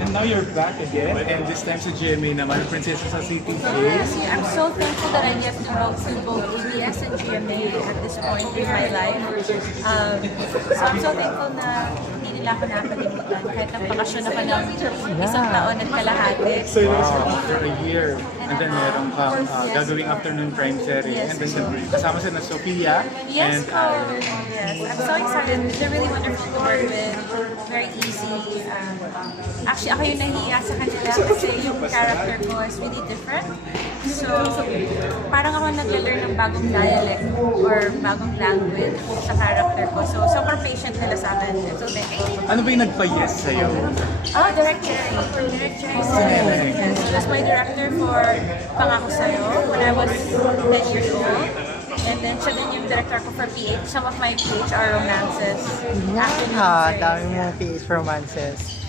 And now you're back again, and this time sa GMA naman, Prinsesa sa City Place. I'm so thankful that I get to go through both EBS and GMA at this point in my life. So I'm so thankful na hindi nila ako nakalimutan kahit nagpakasyon ako ng isang taon at kalahati. So after a year, and then meron kang gagawing afternoon crime series, and then kasama si na Sophia, Yes, and yes. I'm so excited. They're really wonderful to work with. Very easy. Actually, ako yung nahiya sa kanila kasi yung character ko is really different. So, parang ako nag-learn ng bagong dialect or bagong language sa character ko. So, super patient nila sa akin. So, ano ba yung nagpa-yes sa'yo? Direct Jerry. Direct Jerry. He was my director for Pangako Sa'yo when I was 10 years old. And then siya din yung director ko for PH. Some of my PH are romances. Dami mo PH romances.